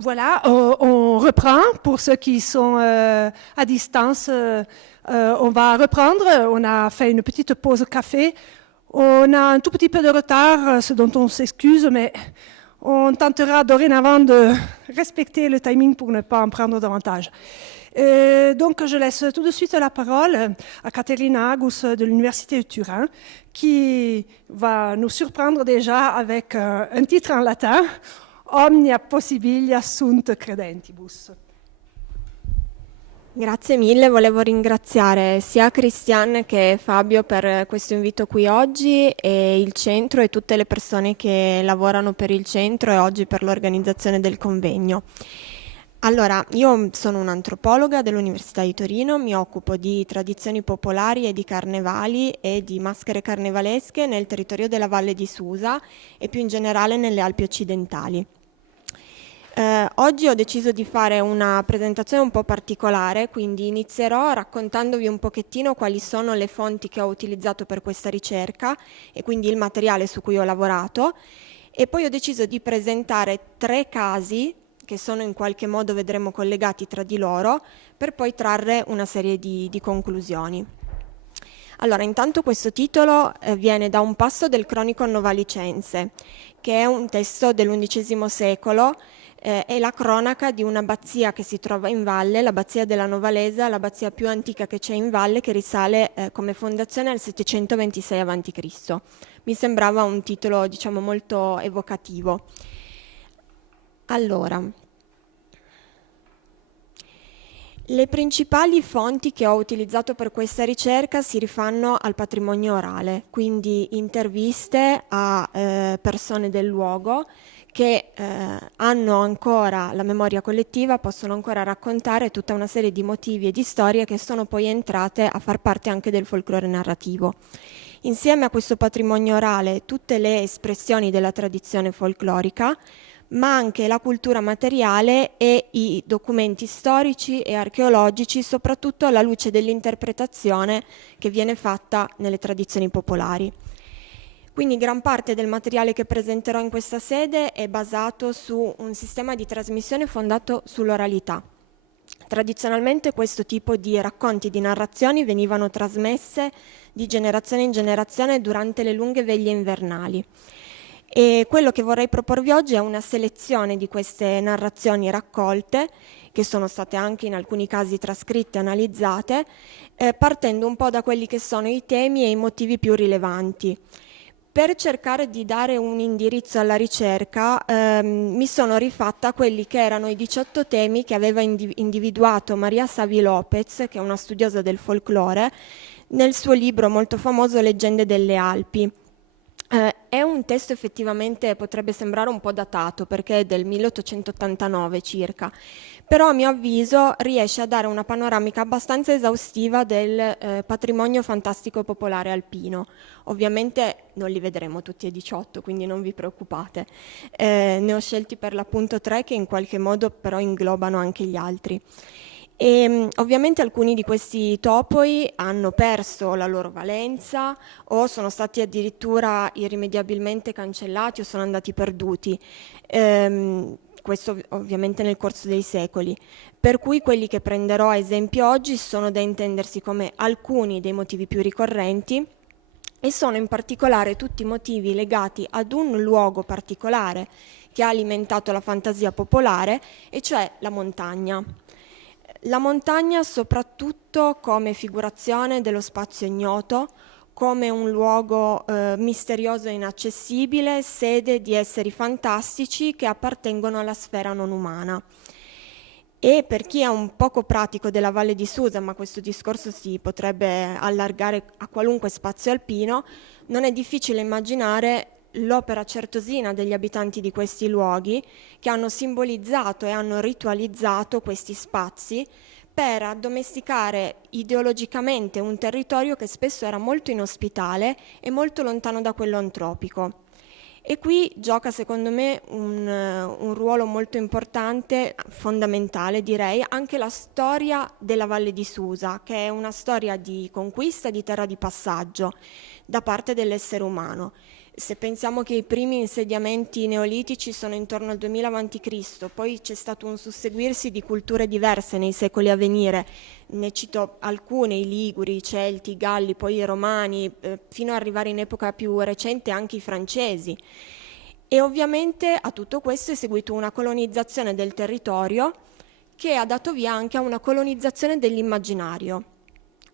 Voilà, on reprend. Pour ceux qui sont à distance, on va reprendre. On a fait une petite pause café. On a un tout petit peu de retard, ce dont on s'excuse, mais on tentera dorénavant de respecter le timing pour ne pas en prendre davantage. Donc, je laisse tout de suite la parole à Caterina Agus de l'Université de Turin, qui va nous surprendre déjà avec un titre en latin, Omnia possibilia sunt credentibus. Grazie mille, volevo ringraziare sia Cristian che Fabio per questo invito qui oggi e il centro e tutte le persone che lavorano per il centro e oggi per l'organizzazione del convegno. Allora, io sono un'antropologa dell'Università di Torino, mi occupo di tradizioni popolari e di carnevali e di maschere carnevalesche nel territorio della Valle di Susa e più in generale nelle Alpi occidentali. Oggi ho deciso di fare una presentazione un po' particolare, quindi inizierò raccontandovi un pochettino quali sono le fonti che ho utilizzato per questa ricerca e quindi il materiale su cui ho lavorato, e poi ho deciso di presentare 3 casi che sono in qualche modo, vedremo, collegati tra di loro, per poi trarre una serie di conclusioni. Allora, intanto questo titolo viene da un passo del Chronicon Novalicense, che è un testo dell'XI secolo, è la cronaca di un'abbazia che si trova in valle, l'abbazia della Novalesa, l'abbazia più antica che c'è in valle, che risale come fondazione al 726 a.C. Mi sembrava un titolo, diciamo, molto evocativo. Allora, le principali fonti che ho utilizzato per questa ricerca si rifanno al patrimonio orale, quindi interviste a persone del luogo che hanno ancora la memoria collettiva, possono ancora raccontare tutta una serie di motivi e di storie che sono poi entrate a far parte anche del folklore narrativo. Insieme a questo patrimonio orale, tutte le espressioni della tradizione folclorica, ma anche la cultura materiale e i documenti storici e archeologici, soprattutto alla luce dell'interpretazione che viene fatta nelle tradizioni popolari. Quindi gran parte del materiale che presenterò in questa sede è basato su un sistema di trasmissione fondato sull'oralità. Tradizionalmente questo tipo di racconti, di narrazioni venivano trasmesse di generazione in generazione durante le lunghe veglie invernali. E quello che vorrei proporvi oggi è una selezione di queste narrazioni raccolte, che sono state anche in alcuni casi trascritte e analizzate, partendo un po' da quelli che sono i temi e i motivi più rilevanti. Per cercare di dare un indirizzo alla ricerca mi sono rifatta a quelli che erano i 18 temi che aveva individuato Maria Savi Lopez, che è una studiosa del folklore, nel suo libro molto famoso Leggende delle Alpi. È un testo effettivamente, potrebbe sembrare un po' datato perché è del 1889 circa, però a mio avviso riesce a dare una panoramica abbastanza esaustiva del patrimonio fantastico popolare alpino. Ovviamente non li vedremo tutti e 18, quindi non vi preoccupate. Ne ho scelti per l'appunto 3 che in qualche modo però inglobano anche gli altri. E ovviamente alcuni di questi topoi hanno perso la loro valenza o sono stati addirittura irrimediabilmente cancellati o sono andati perduti, questo ovviamente nel corso dei secoli, per cui quelli che prenderò a esempio oggi sono da intendersi come alcuni dei motivi più ricorrenti e sono in particolare tutti motivi legati ad un luogo particolare che ha alimentato la fantasia popolare, e cioè la montagna. La montagna soprattutto come figurazione dello spazio ignoto, come un luogo misterioso e inaccessibile, sede di esseri fantastici che appartengono alla sfera non umana. E per chi è un poco pratico della Valle di Susa, ma questo discorso si potrebbe allargare a qualunque spazio alpino, non è difficile immaginare l'opera certosina degli abitanti di questi luoghi che hanno simbolizzato e hanno ritualizzato questi spazi per addomesticare ideologicamente un territorio che spesso era molto inospitale e molto lontano da quello antropico. E qui gioca secondo me un ruolo molto importante, fondamentale direi, anche la storia della Valle di Susa, che è una storia di conquista di terra di passaggio da parte dell'essere umano. se pensiamo che i primi insediamenti neolitici sono intorno al 2000 a.C., poi c'è stato un susseguirsi di culture diverse nei secoli a venire, ne cito alcune, i Liguri, i Celti, i Galli, poi i Romani, fino ad arrivare in epoca più recente anche i Francesi. E ovviamente a tutto questo è seguito una colonizzazione del territorio che ha dato via anche a una colonizzazione dell'immaginario.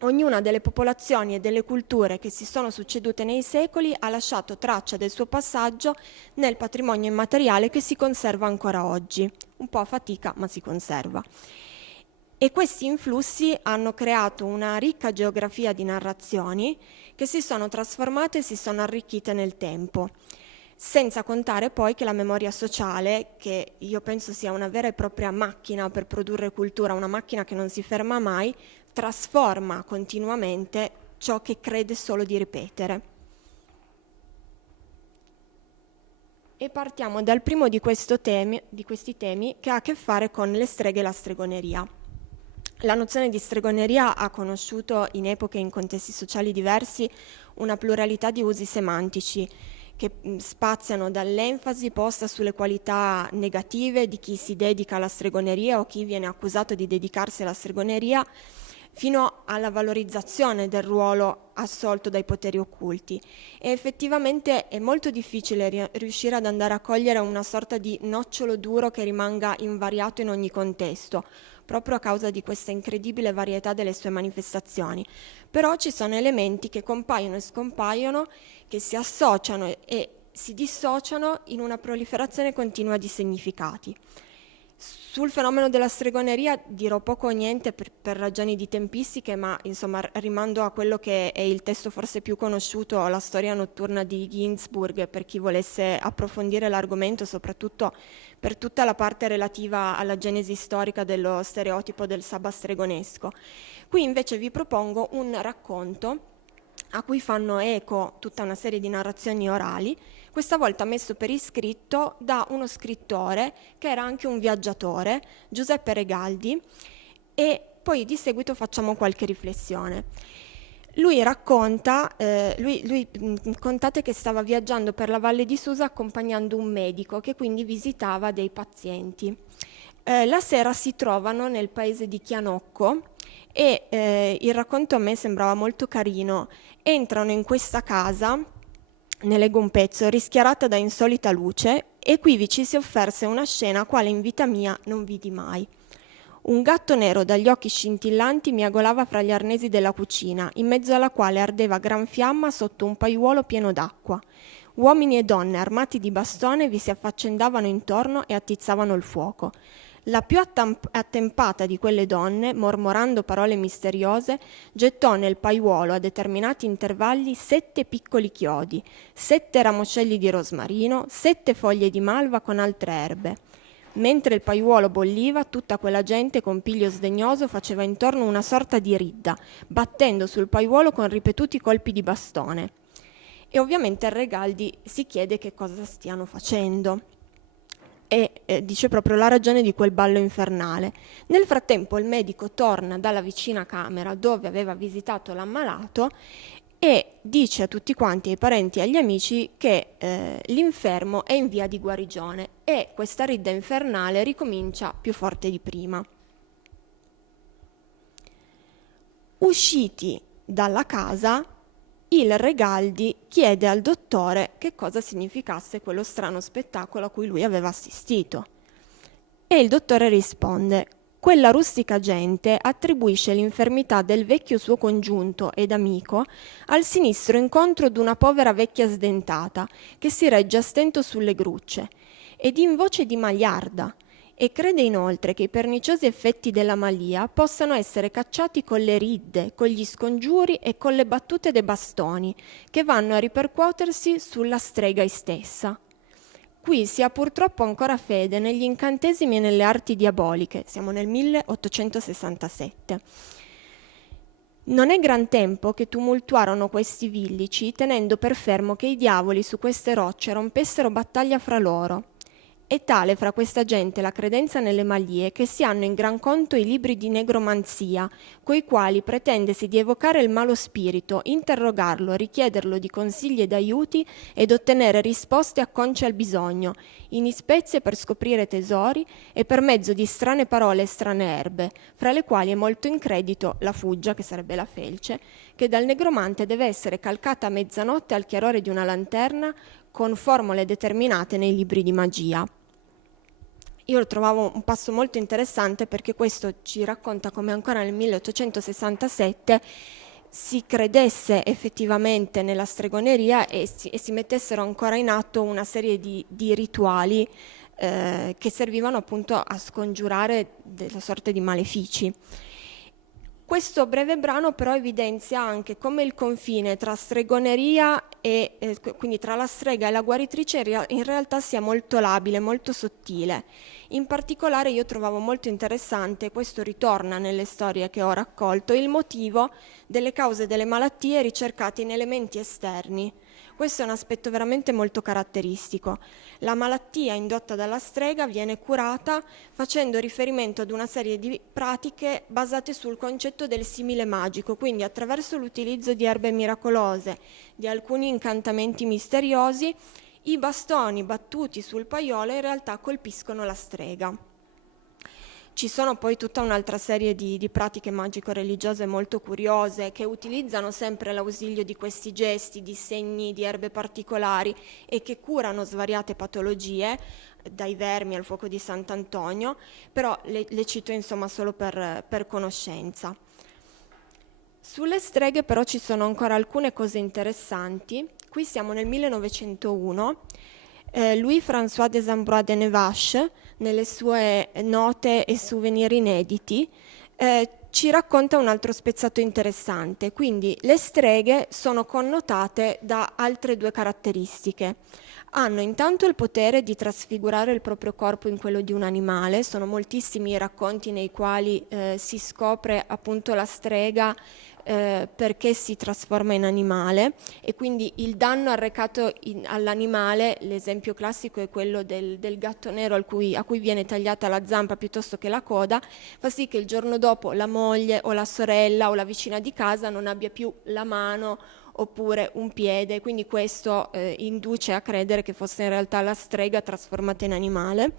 Ognuna delle popolazioni e delle culture che si sono succedute nei secoli ha lasciato traccia del suo passaggio nel patrimonio immateriale che si conserva ancora oggi. Un po' a fatica, ma si conserva. E questi influssi hanno creato una ricca geografia di narrazioni che si sono trasformate e si sono arricchite nel tempo. Senza contare poi che la memoria sociale, che io penso sia una vera e propria macchina per produrre cultura, una macchina che non si ferma mai, trasforma continuamente ciò che crede solo di ripetere. E partiamo dal primo di questi temi che ha a che fare con le streghe e la stregoneria. La nozione di stregoneria ha conosciuto in epoche e in contesti sociali diversi una pluralità di usi semantici che spaziano dall'enfasi posta sulle qualità negative di chi si dedica alla stregoneria o chi viene accusato di dedicarsi alla stregoneria, fino alla valorizzazione del ruolo assolto dai poteri occulti. E effettivamente è molto difficile riuscire ad andare a cogliere una sorta di nocciolo duro che rimanga invariato in ogni contesto, proprio a causa di questa incredibile varietà delle sue manifestazioni. Però ci sono elementi che compaiono e scompaiono, che si associano e si dissociano in una proliferazione continua di significati. Sul fenomeno della stregoneria dirò poco o niente per ragioni di tempistiche, ma insomma rimando a quello che è il testo forse più conosciuto, La storia notturna di Ginsburg, per chi volesse approfondire l'argomento, soprattutto per tutta la parte relativa alla genesi storica dello stereotipo del sabba stregonesco. Qui invece vi propongo un racconto a cui fanno eco tutta una serie di narrazioni orali, questa volta messo per iscritto da uno scrittore che era anche un viaggiatore, Giuseppe Regaldi, e poi di seguito facciamo qualche riflessione. Lui racconta, contate che stava viaggiando per la Valle di Susa accompagnando un medico che quindi visitava dei pazienti. La sera si trovano nel paese di Chianocco e il racconto a me sembrava molto carino. Entrano in questa casa, ne leggo un pezzo, rischiarata da insolita luce, e quivi ci si offerse una scena quale in vita mia non vidi mai. Un gatto nero dagli occhi scintillanti miagolava fra gli arnesi della cucina, in mezzo alla quale ardeva gran fiamma sotto un paiuolo pieno d'acqua. Uomini e donne armati di bastone vi si affaccendavano intorno e attizzavano il fuoco. La più attempata di quelle donne, mormorando parole misteriose, gettò nel paiuolo a determinati intervalli 7 piccoli chiodi, 7 ramoscelli di rosmarino, 7 foglie di malva con altre erbe. Mentre il paiuolo bolliva, tutta quella gente con piglio sdegnoso faceva intorno una sorta di ridda, battendo sul paiuolo con ripetuti colpi di bastone. E ovviamente il Regaldi si chiede che cosa stiano facendo. E dice proprio la ragione di quel ballo infernale. Nel frattempo il medico torna dalla vicina camera dove aveva visitato l'ammalato e dice a tutti quanti, ai parenti e agli amici, che l'infermo è in via di guarigione e questa ridda infernale ricomincia più forte di prima. Usciti dalla casa, il Regaldi chiede al dottore che cosa significasse quello strano spettacolo a cui lui aveva assistito. E il dottore risponde: quella rustica gente attribuisce l'infermità del vecchio suo congiunto ed amico al sinistro incontro d'una povera vecchia sdentata che si regge a stento sulle grucce ed in voce di magliarda, e crede inoltre che i perniciosi effetti della malia possano essere cacciati con le ridde, con gli scongiuri e con le battute dei bastoni, che vanno a ripercuotersi sulla strega stessa. Qui si ha purtroppo ancora fede negli incantesimi e nelle arti diaboliche, siamo nel 1867. Non è gran tempo che tumultuarono questi villici, tenendo per fermo che i diavoli su queste rocce rompessero battaglia fra loro. È tale fra questa gente la credenza nelle malie che si hanno in gran conto i libri di negromanzia, coi quali pretendesi di evocare il malo spirito, interrogarlo, richiederlo di consigli ed aiuti ed ottenere risposte acconce al bisogno, in ispezie per scoprire tesori e per mezzo di strane parole e strane erbe, fra le quali è molto in credito la fuggia, che sarebbe la felce, che dal negromante deve essere calcata a mezzanotte al chiarore di una lanterna con formule determinate nei libri di magia. Io lo trovavo un passo molto interessante perché questo ci racconta come ancora nel 1867 si credesse effettivamente nella stregoneria e si mettessero ancora in atto una serie di rituali che servivano appunto a scongiurare delle sorte di malefici. Questo breve brano però evidenzia anche come il confine tra stregoneria e quindi tra la strega e la guaritrice in realtà sia molto labile, molto sottile. In particolare io trovavo molto interessante, questo ritorna nelle storie che ho raccolto, il motivo delle cause delle malattie ricercate in elementi esterni. Questo è un aspetto veramente molto caratteristico. La malattia indotta dalla strega viene curata facendo riferimento ad una serie di pratiche basate sul concetto del simile magico, quindi attraverso l'utilizzo di erbe miracolose, di alcuni incantamenti misteriosi, i bastoni battuti sul paiolo in realtà colpiscono la strega. Ci sono poi tutta un'altra serie di pratiche magico-religiose molto curiose che utilizzano sempre l'ausilio di questi gesti, di segni, di erbe particolari e che curano svariate patologie, dai vermi al fuoco di Sant'Antonio, però le cito insomma solo per conoscenza. Sulle streghe però ci sono ancora alcune cose interessanti. Qui siamo nel 1901. Louis-François des Ambrois de Nevache, nelle sue note e souvenir inediti, ci racconta un altro spezzato interessante. Quindi le streghe sono connotate da altre due caratteristiche. Hanno intanto il potere di trasfigurare il proprio corpo in quello di un animale, sono moltissimi i racconti nei quali si scopre appunto la strega perché si trasforma in animale e quindi il danno arrecato all'animale, l'esempio classico è quello del gatto nero a cui viene tagliata la zampa piuttosto che la coda, fa sì che il giorno dopo la moglie o la sorella o la vicina di casa non abbia più la mano oppure un piede, quindi questo induce a credere che fosse in realtà la strega trasformata in animale.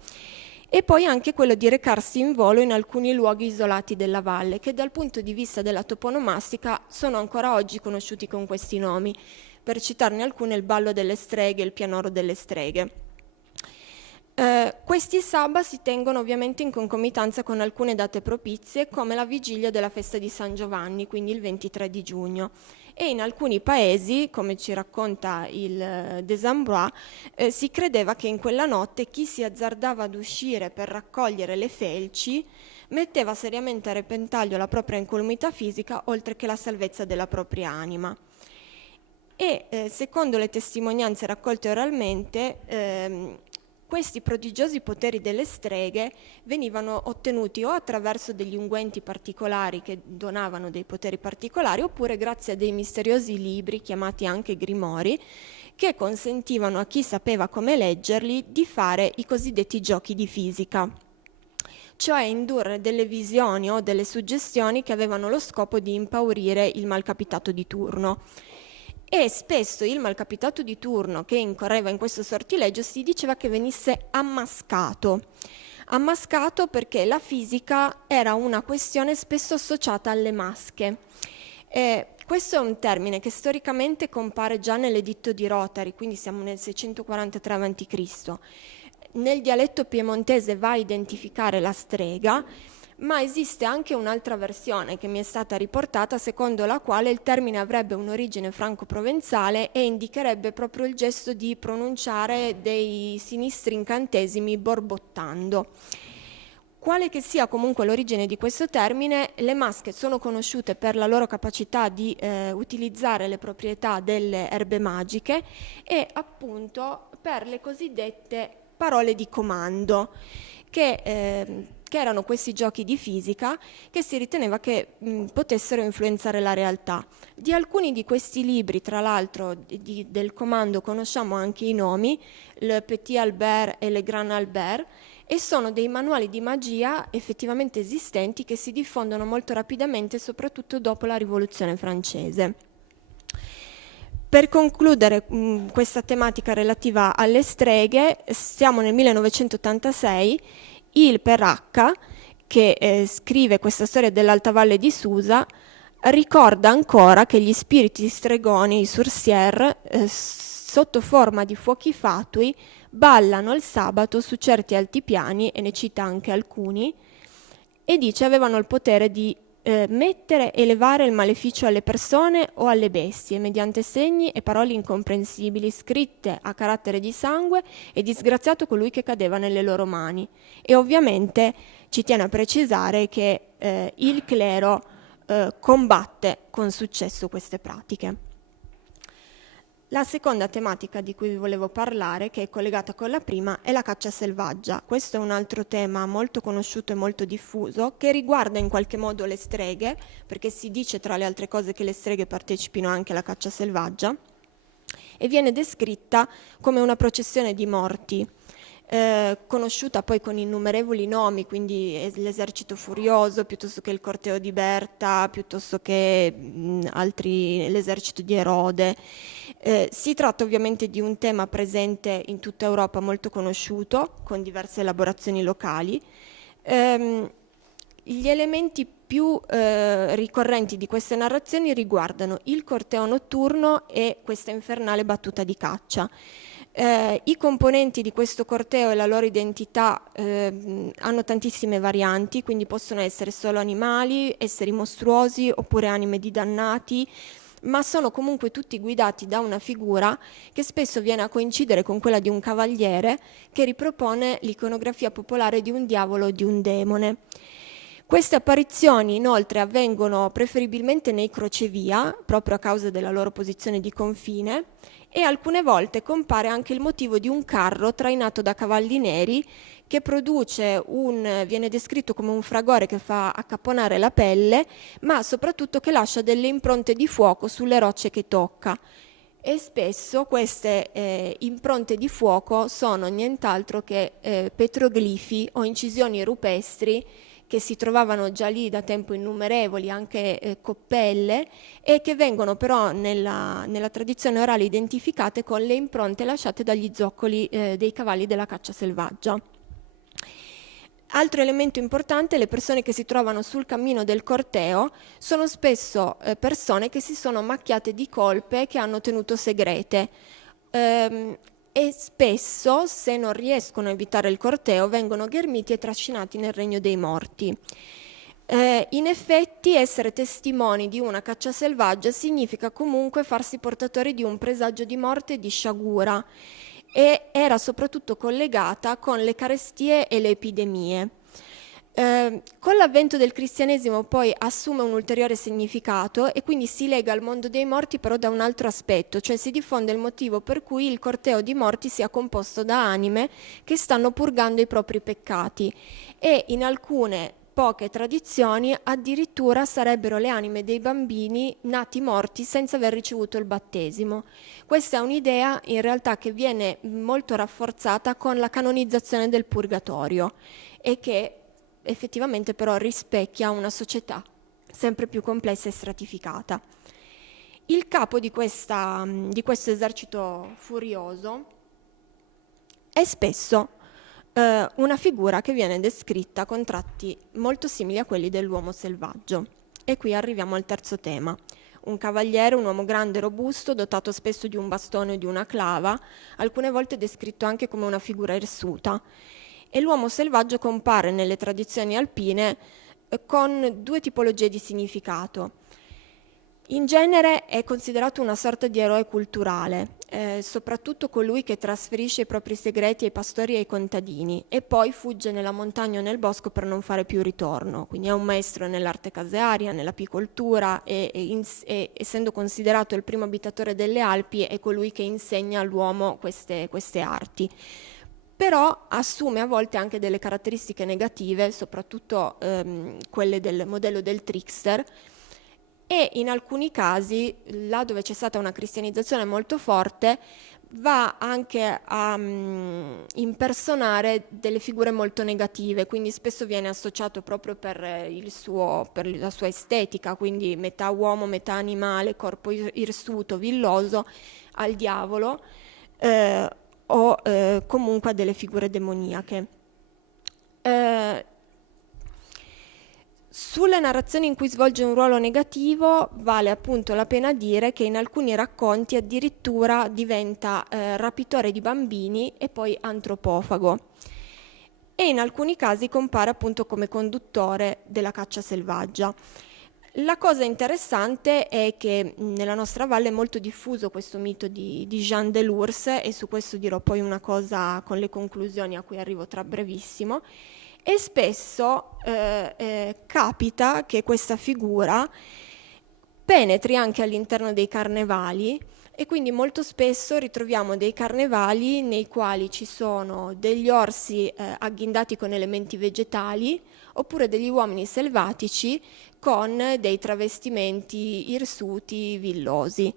E poi anche quello di recarsi in volo in alcuni luoghi isolati della valle, che dal punto di vista della toponomastica sono ancora oggi conosciuti con questi nomi. Per citarne alcune, il ballo delle streghe, il pianoro delle streghe. Questi sabba si tengono ovviamente in concomitanza con alcune date propizie, come la vigilia della festa di San Giovanni, quindi il 23 di giugno. E in alcuni paesi, come ci racconta il Des Ambrois, si credeva che in quella notte chi si azzardava ad uscire per raccogliere le felci metteva seriamente a repentaglio la propria incolumità fisica, oltre che la salvezza della propria anima. E secondo le testimonianze raccolte oralmente, questi prodigiosi poteri delle streghe venivano ottenuti o attraverso degli unguenti particolari che donavano dei poteri particolari, oppure grazie a dei misteriosi libri, chiamati anche grimori, che consentivano a chi sapeva come leggerli di fare i cosiddetti giochi di fisica, cioè indurre delle visioni o delle suggestioni che avevano lo scopo di impaurire il malcapitato di turno. E spesso il malcapitato di turno che incorreva in questo sortilegio si diceva che venisse ammascato perché la fisica era una questione spesso associata alle masche. Questo è un termine che storicamente compare già nell'editto di Rotari, quindi siamo nel 643 a.C. Nel dialetto piemontese va a identificare la strega, ma esiste anche un'altra versione che mi è stata riportata, secondo la quale il termine avrebbe un'origine franco-provenzale e indicherebbe proprio il gesto di pronunciare dei sinistri incantesimi borbottando. Quale che sia comunque l'origine di questo termine, le masche sono conosciute per la loro capacità di utilizzare le proprietà delle erbe magiche e appunto per le cosiddette parole di comando, che erano questi giochi di fisica che si riteneva che potessero influenzare la realtà. Di alcuni di questi libri, tra l'altro del comando, conosciamo anche i nomi, Le Petit Albert e Le Grand Albert, e sono dei manuali di magia effettivamente esistenti che si diffondono molto rapidamente, soprattutto dopo la Rivoluzione francese. Per concludere questa tematica relativa alle streghe, siamo nel 1986, il Perracca, che scrive questa storia dell'Alta Valle di Susa, ricorda ancora che gli spiriti stregoni, i sorcier, sotto forma di fuochi fatui, ballano il sabato su certi altipiani, e ne cita anche alcuni, e dice avevano il potere di mettere e levare il maleficio alle persone o alle bestie mediante segni e parole incomprensibili scritte a carattere di sangue, e disgraziato colui che cadeva nelle loro mani. E ovviamente ci tiene a precisare che il clero combatte con successo queste pratiche. La seconda tematica di cui vi volevo parlare, che è collegata con la prima, è la caccia selvaggia. Questo è un altro tema molto conosciuto e molto diffuso, che riguarda in qualche modo le streghe, perché si dice tra le altre cose che le streghe partecipino anche alla caccia selvaggia, e viene descritta come una processione di morti, conosciuta poi con innumerevoli nomi, quindi l'esercito furioso, piuttosto che il corteo di Berta, piuttosto che l'esercito di Erode. Si tratta ovviamente di un tema presente in tutta Europa, molto conosciuto, con diverse elaborazioni locali. Gli elementi più ricorrenti di queste narrazioni riguardano il corteo notturno e questa infernale battuta di caccia. I componenti di questo corteo e la loro identità hanno tantissime varianti, quindi possono essere solo animali, esseri mostruosi oppure anime di dannati, ma sono comunque tutti guidati da una figura che spesso viene a coincidere con quella di un cavaliere che ripropone l'iconografia popolare di un diavolo o di un demone. Queste apparizioni inoltre avvengono preferibilmente nei crocevia, proprio a causa della loro posizione di confine, e alcune volte compare anche il motivo di un carro trainato da cavalli neri che viene descritto come un fragore che fa accapponare la pelle, ma soprattutto che lascia delle impronte di fuoco sulle rocce che tocca. E spesso queste impronte di fuoco sono nient'altro che petroglifi o incisioni rupestri che si trovavano già lì da tempo innumerevoli, anche coppelle, e che vengono però nella tradizione orale identificate con le impronte lasciate dagli zoccoli dei cavalli della caccia selvaggia. Altro elemento importante: le persone che si trovano sul cammino del corteo sono spesso persone che si sono macchiate di colpe che hanno tenuto segrete. E spesso, se non riescono a evitare il corteo, vengono ghermiti e trascinati nel regno dei morti. In effetti, essere testimoni di una caccia selvaggia significa comunque farsi portatori di un presagio di morte e di sciagura, e era soprattutto collegata con le carestie e le epidemie. Con l'avvento del cristianesimo poi assume un ulteriore significato e quindi si lega al mondo dei morti però da un altro aspetto, cioè si diffonde il motivo per cui il corteo di morti sia composto da anime che stanno purgando i propri peccati, e in alcune poche tradizioni addirittura sarebbero le anime dei bambini nati morti senza aver ricevuto il battesimo. Questa è un'idea in realtà che viene molto rafforzata con la canonizzazione del purgatorio e che effettivamente però rispecchia una società sempre più complessa e stratificata. Il capo di questo esercito furioso è spesso una figura che viene descritta con tratti molto simili a quelli dell'uomo selvaggio. E qui arriviamo al terzo tema. Un cavaliere, un uomo grande e robusto, dotato spesso di un bastone o di una clava, alcune volte descritto anche come una figura irsuta. E l'uomo selvaggio compare nelle tradizioni alpine con due tipologie di significato. In genere è considerato una sorta di eroe culturale, soprattutto colui che trasferisce i propri segreti ai pastori e ai contadini e poi fugge nella montagna o nel bosco per non fare più ritorno. Quindi è un maestro nell'arte casearia, nell'apicoltura e essendo considerato il primo abitatore delle Alpi è colui che insegna all'uomo queste arti. però assume a volte anche delle caratteristiche negative, soprattutto quelle del modello del trickster, e in alcuni casi, là dove c'è stata una cristianizzazione molto forte, va anche a impersonare delle figure molto negative, quindi spesso viene associato proprio per la sua estetica, quindi metà uomo, metà animale, corpo irsuto, villoso, al diavolo, o comunque a delle figure demoniache. Sulle narrazioni in cui svolge un ruolo negativo vale appunto la pena dire che in alcuni racconti addirittura diventa rapitore di bambini e poi antropofago, e in alcuni casi compare appunto come conduttore della caccia selvaggia. La cosa interessante è che nella nostra valle è molto diffuso questo mito di Jean Delurs, e su questo dirò poi una cosa con le conclusioni a cui arrivo tra brevissimo. E spesso capita che questa figura penetri anche all'interno dei carnevali, e quindi molto spesso ritroviamo dei carnevali nei quali ci sono degli orsi agghindati con elementi vegetali, oppure degli uomini selvatici con dei travestimenti irsuti, villosi.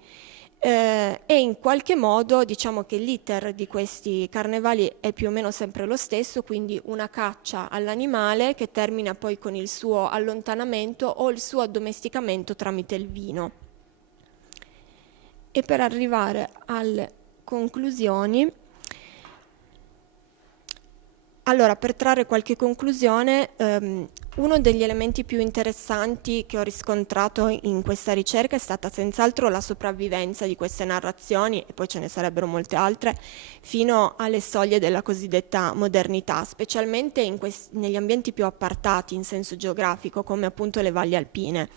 E in qualche modo diciamo che l'iter di questi carnevali è più o meno sempre lo stesso, quindi una caccia all'animale che termina poi con il suo allontanamento o il suo addomesticamento tramite il vino. E per arrivare alle conclusioni, allora, per trarre qualche conclusione, uno degli elementi più interessanti che ho riscontrato in questa ricerca è stata senz'altro la sopravvivenza di queste narrazioni, e poi ce ne sarebbero molte altre, fino alle soglie della cosiddetta modernità, specialmente negli ambienti più appartati in senso geografico, come appunto le valli alpine.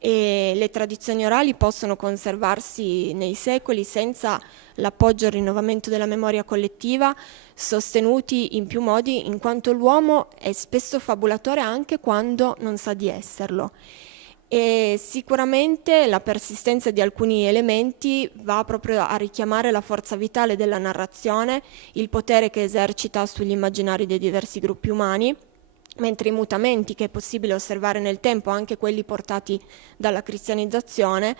E le tradizioni orali possono conservarsi nei secoli senza l'appoggio al rinnovamento della memoria collettiva, sostenuti in più modi, in quanto l'uomo è spesso fabulatore anche quando non sa di esserlo. E sicuramente la persistenza di alcuni elementi va proprio a richiamare la forza vitale della narrazione, il potere che esercita sugli immaginari dei diversi gruppi umani, mentre i mutamenti che è possibile osservare nel tempo, anche quelli portati dalla cristianizzazione,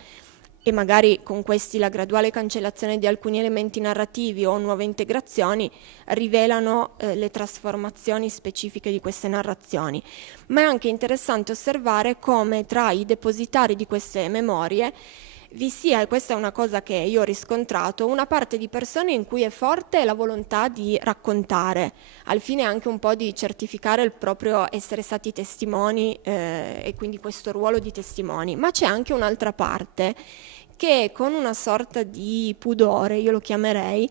e magari con questi la graduale cancellazione di alcuni elementi narrativi o nuove integrazioni, rivelano le trasformazioni specifiche di queste narrazioni. Ma è anche interessante osservare come tra i depositari di queste memorie vi sia, e questa è una cosa che io ho riscontrato, una parte di persone in cui è forte la volontà di raccontare, al fine anche un po' di certificare il proprio essere stati testimoni, e quindi questo ruolo di testimoni, ma c'è anche un'altra parte che con una sorta di pudore, io lo chiamerei,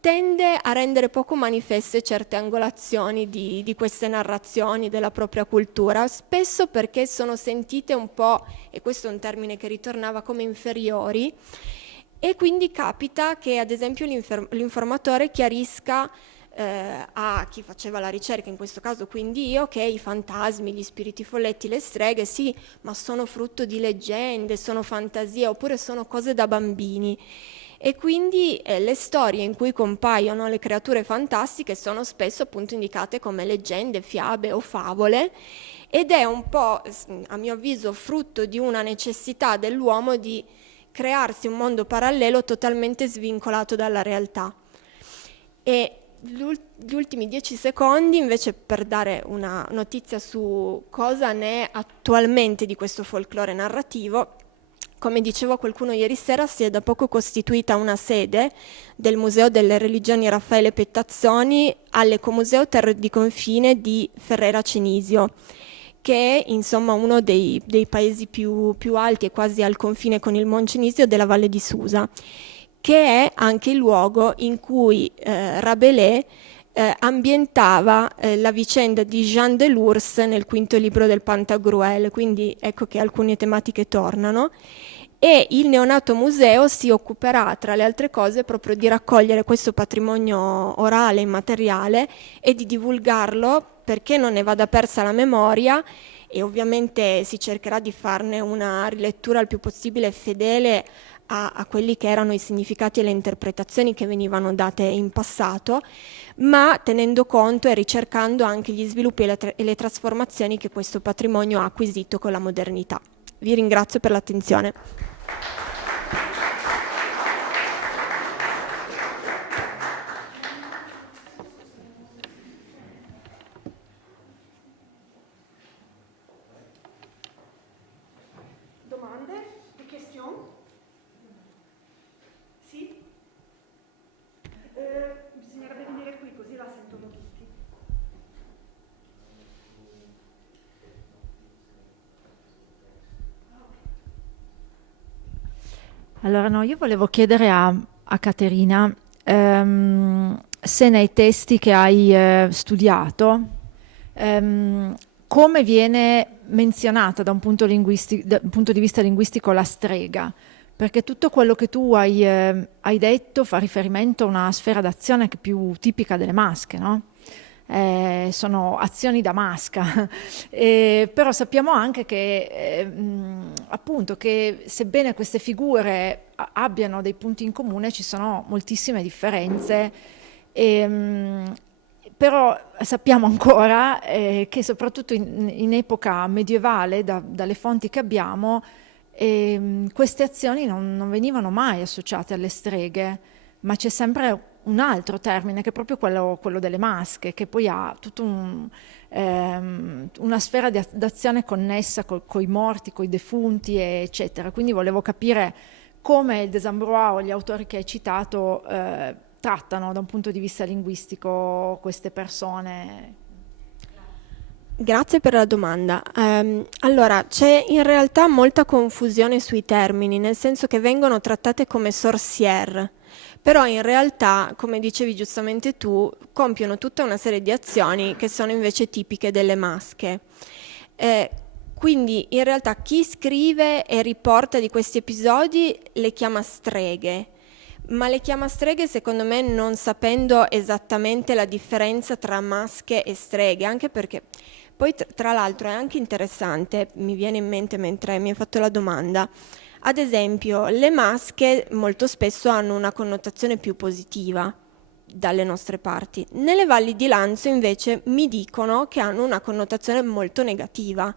tende a rendere poco manifeste certe angolazioni di queste narrazioni della propria cultura, spesso perché sono sentite un po', e questo è un termine che ritornava, come inferiori, e quindi capita che ad esempio l'informatore chiarisca a chi faceva la ricerca, in questo caso quindi io, che i fantasmi, gli spiriti folletti, le streghe, sì, ma sono frutto di leggende, sono fantasie, oppure sono cose da bambini. E quindi le storie in cui compaiono le creature fantastiche sono spesso appunto indicate come leggende, fiabe o favole, ed è un po', a mio avviso, frutto di una necessità dell'uomo di crearsi un mondo parallelo totalmente svincolato dalla realtà. E gli ultimi 10 secondi invece per dare una notizia su cosa ne è attualmente di questo folklore narrativo. Come dicevo a qualcuno ieri sera, si è da poco costituita una sede del Museo delle Religioni Raffaele Pettazzoni all'Ecomuseo Terre di Confine di Ferrera Cenisio, che è insomma uno dei paesi più alti e quasi al confine con il Moncenisio della Valle di Susa, che è anche il luogo in cui Rabelais ambientava la vicenda di Jean Delurs nel quinto libro del Pantagruel, quindi ecco che alcune tematiche tornano, e il neonato museo si occuperà tra le altre cose proprio di raccogliere questo patrimonio orale immateriale e di divulgarlo perché non ne vada persa la memoria, e ovviamente si cercherà di farne una rilettura il più possibile fedele a quelli che erano i significati e le interpretazioni che venivano date in passato, ma tenendo conto e ricercando anche gli sviluppi e le trasformazioni che questo patrimonio ha acquisito con la modernità. Vi ringrazio per l'attenzione. Domande? Questioni? Sì? Bisognerebbe venire qui così la sentono tutti. Allora, no, io volevo chiedere a Caterina se nei testi che hai studiato, come viene menzionata da un punto di vista linguistico la strega, perché tutto quello che tu hai detto fa riferimento a una sfera d'azione che è più tipica delle masche, no? Sono azioni da masca, però sappiamo anche che appunto che sebbene queste figure abbiano dei punti in comune ci sono moltissime differenze, però sappiamo ancora che soprattutto in epoca medievale, dalle fonti che abbiamo, queste azioni non venivano mai associate alle streghe, ma c'è sempre un altro termine che è proprio quello delle masche, che poi ha tutta una sfera d'azione connessa coi morti, coi defunti, eccetera. Quindi volevo capire come il Desambrois o gli autori che hai citato trattano da un punto di vista linguistico queste persone. Grazie per la domanda. Allora, c'è in realtà molta confusione sui termini, nel senso che vengono trattate come sorcière, però in realtà, come dicevi giustamente tu, compiono tutta una serie di azioni che sono invece tipiche delle masche. Quindi in realtà chi scrive e riporta di questi episodi le chiama streghe, ma le chiama streghe secondo me non sapendo esattamente la differenza tra masche e streghe, anche perché poi tra l'altro è anche interessante, mi viene in mente mentre mi hai fatto la domanda, ad esempio le masche molto spesso hanno una connotazione più positiva dalle nostre parti, nelle valli di Lanzo invece mi dicono che hanno una connotazione molto negativa.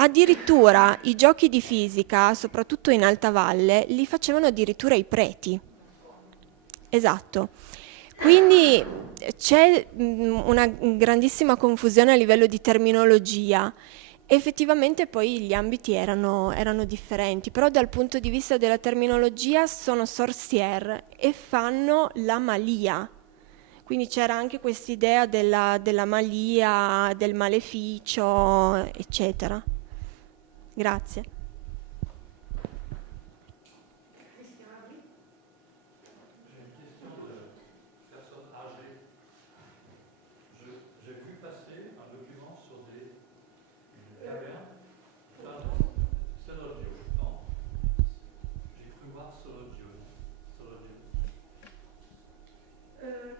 Addirittura i giochi di fisica, soprattutto in alta valle, li facevano addirittura i preti. Esatto. Quindi c'è una grandissima confusione a livello di terminologia. Effettivamente poi gli ambiti erano differenti, però dal punto di vista della terminologia sono sorcière e fanno la malia. Quindi c'era anche quest'idea della malia, del maleficio, eccetera. Grazie. J'ai vu passer un document sur des cavernes. Solodio, non? J'ai cru voir Solodio.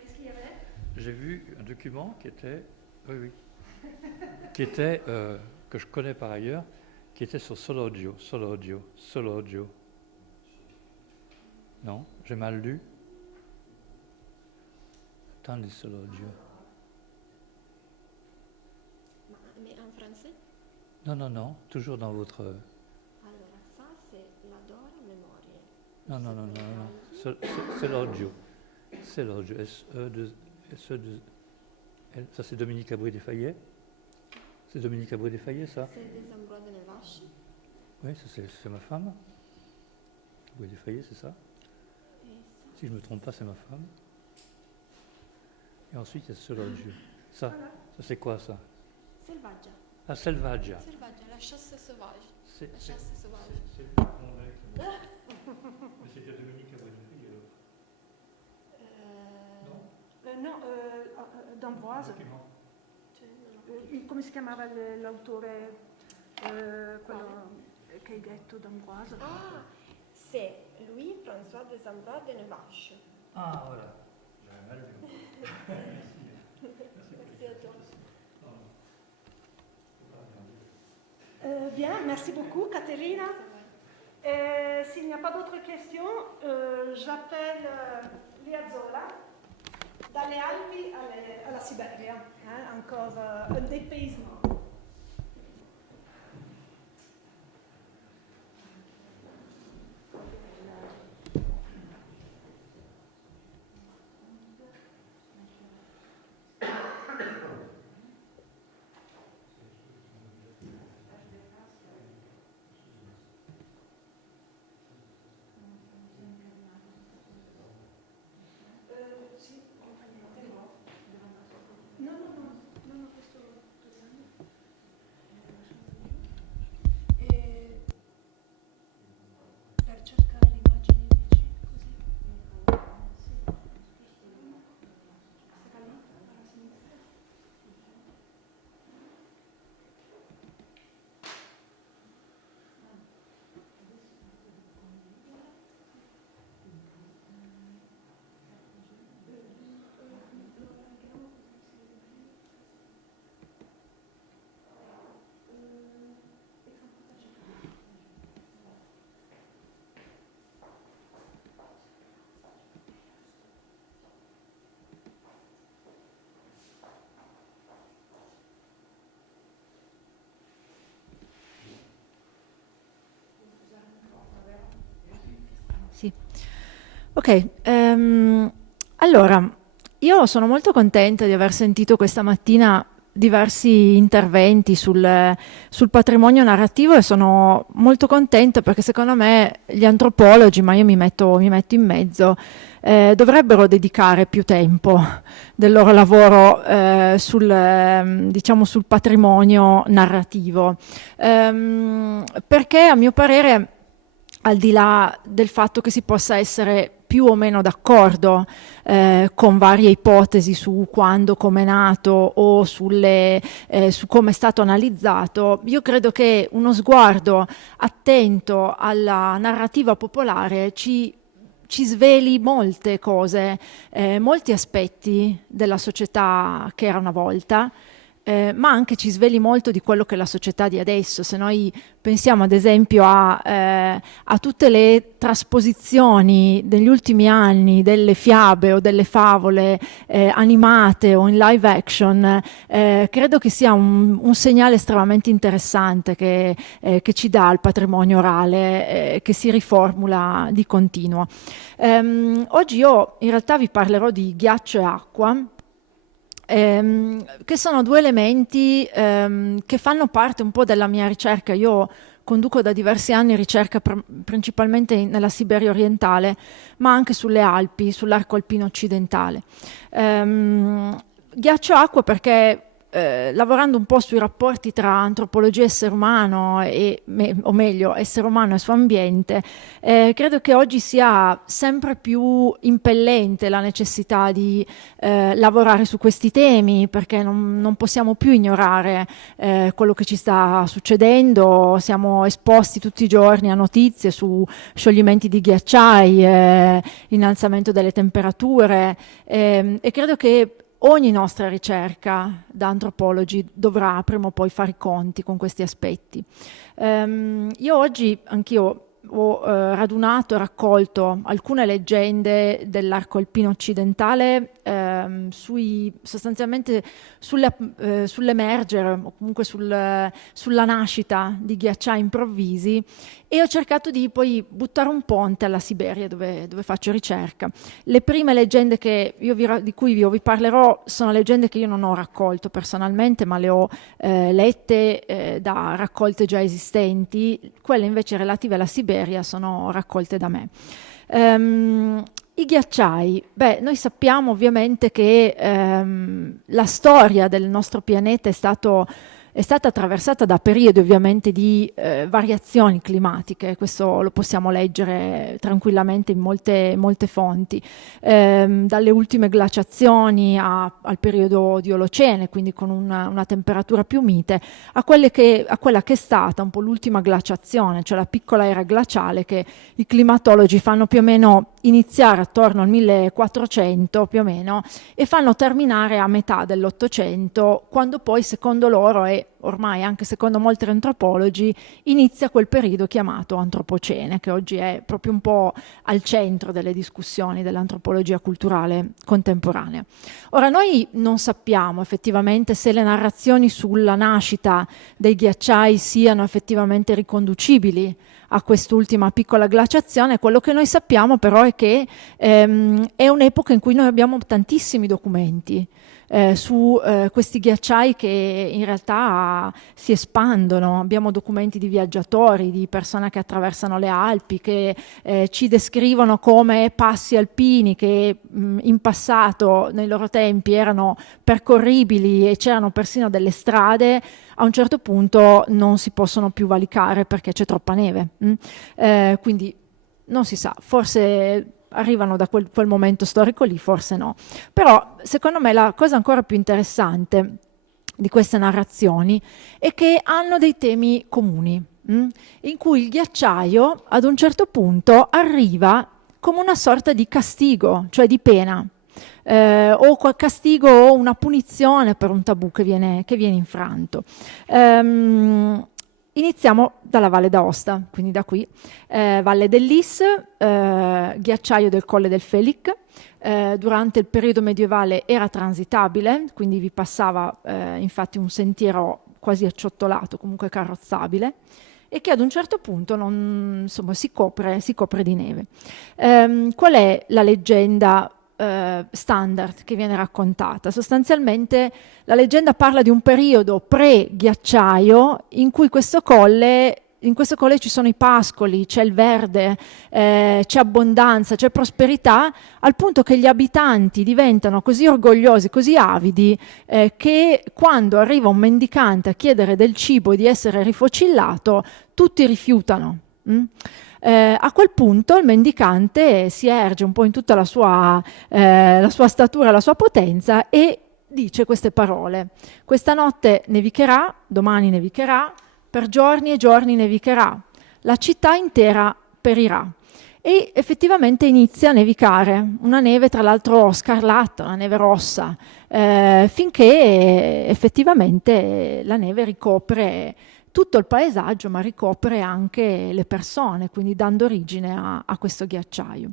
Qu'est-ce qu'il y avait? J'ai vu un document qui était, oui, qui était, que je connais par ailleurs, qui était sur Solodio. Non, j'ai mal lu. Attendez, Solodio. Mais en français? Non, toujours dans votre... Allora, ça c'est la Dora Memoria. Non. Solodio. S-E-2... Ça, c'est Dominique Abré-Desfayet. C'est Dominique Abré-Desfayet, ça? C'est Desambrois de Nevache. Oui, ça, c'est ma femme. Abré-Desfayet, c'est ça? Si je ne me trompe pas, c'est ma femme. Et ensuite, il y a Solodio. Ça c'est quoi, ça? Selvaggia. Ah, Selvaggia. Selvaggia, la chasse sauvage. C'est La chasse sauvage. Mais c'est bien Dominique Abré-Desfayet, alors. No, D'Ambroise. Come si chiamava l'autore, quello che hai detto, D'Ambroise? Ah, c'est Louis-François Desambrois de Nevache. Ah, voilà. J'avais mal vu. Merci à toi. Bien, merci beaucoup, Caterina. s'il n'y a pas d'autres questions, j'appelle Liazzola, dalle Alpi alla Siberia, encore un dépaysement. Per cercare l'immagine dici Sì. Ok, allora, io sono molto contenta di aver sentito questa mattina diversi interventi sul patrimonio narrativo e sono molto contenta perché secondo me gli antropologi, ma io mi metto in mezzo, dovrebbero dedicare più tempo del loro lavoro diciamo, sul patrimonio narrativo, perché a mio parere, al di là del fatto che si possa essere più o meno d'accordo con varie ipotesi su quando, come è nato o su come è stato analizzato, io credo che uno sguardo attento alla narrativa popolare ci sveli molte cose, molti aspetti della società che era una volta, ma anche ci sveli molto di quello che è la società di adesso. Se noi pensiamo ad esempio a tutte le trasposizioni degli ultimi anni delle fiabe o delle favole animate o in live action, credo che sia un segnale estremamente interessante che ci dà il patrimonio orale, che si riformula di continuo. Oggi io in realtà vi parlerò di ghiaccio e acqua, che sono due elementi che fanno parte un po' della mia ricerca. Io conduco da diversi anni ricerca principalmente nella Siberia orientale, ma anche sulle Alpi, sull'arco alpino occidentale. Ghiaccio e acqua perché lavorando un po' sui rapporti tra antropologia e essere umano, o meglio, essere umano e suo ambiente, credo che oggi sia sempre più impellente la necessità di lavorare su questi temi, perché non possiamo più ignorare quello che ci sta succedendo. Siamo esposti tutti i giorni a notizie su scioglimenti di ghiacciai, innalzamento delle temperature, e credo che ogni nostra ricerca da antropologi dovrà prima o poi fare i conti con questi aspetti. Io oggi anch'io ho radunato e raccolto alcune leggende dell'arco alpino occidentale, sostanzialmente sull'emergere o comunque sulla nascita di ghiacciai improvvisi, e ho cercato di poi buttare un ponte alla Siberia dove faccio ricerca. Le prime leggende di cui io vi parlerò sono leggende che io non ho raccolto personalmente, ma le ho lette da raccolte già esistenti. Quelle invece relative alla Siberia sono raccolte da me. I ghiacciai, noi sappiamo ovviamente che la storia del nostro pianeta è stata attraversata da periodi ovviamente di variazioni climatiche. Questo lo possiamo leggere tranquillamente in molte fonti, dalle ultime glaciazioni al periodo di Olocene, quindi con una temperatura più mite, a quella che è stata un po' l'ultima glaciazione, cioè la piccola era glaciale, che i climatologi fanno più o meno iniziare attorno al 1400 più o meno e fanno terminare a metà dell'Ottocento, quando poi secondo loro è ormai anche secondo molti antropologi inizia quel periodo chiamato Antropocene, che oggi è proprio un po' al centro delle discussioni dell'antropologia culturale contemporanea. Ora, noi non sappiamo effettivamente se le narrazioni sulla nascita dei ghiacciai siano effettivamente riconducibili a quest'ultima piccola glaciazione. Quello che noi sappiamo però è che è un'epoca in cui noi abbiamo tantissimi documenti su questi ghiacciai che in realtà si espandono. Abbiamo documenti di viaggiatori, di persone che attraversano le Alpi, che ci descrivono come passi alpini che in passato, nei loro tempi, erano percorribili e c'erano persino delle strade. A un certo punto non si possono più valicare perché c'è troppa neve. Quindi non si sa, forse arrivano da quel momento storico lì, forse no. Però secondo me la cosa ancora più interessante di queste narrazioni è che hanno dei temi comuni, in cui il ghiacciaio ad un certo punto arriva come una sorta di castigo, cioè di pena, o castigo o una punizione per un tabù che viene infranto. Iniziamo dalla Valle d'Aosta, quindi da qui, Valle dell'Is, ghiacciaio del Colle del Felic. Durante il periodo medievale era transitabile, quindi vi passava infatti un sentiero quasi acciottolato, comunque carrozzabile, e che ad un certo punto si copre di neve. Qual è la leggenda standard che viene raccontata? Sostanzialmente la leggenda parla di un periodo pre-ghiacciaio in cui in questo colle ci sono i pascoli, c'è il verde, c'è abbondanza, c'è prosperità, al punto che gli abitanti diventano così orgogliosi, così avidi, che quando arriva un mendicante a chiedere del cibo e di essere rifocillato, tutti rifiutano. A quel punto il mendicante si erge un po' in tutta la sua statura, la sua potenza, e dice queste parole: questa notte nevicherà, domani nevicherà, per giorni e giorni nevicherà, la città intera perirà. E effettivamente inizia a nevicare, una neve tra l'altro scarlatta, una neve rossa, finché effettivamente la neve ricopre tutto il paesaggio, ma ricopre anche le persone, quindi dando origine a questo ghiacciaio.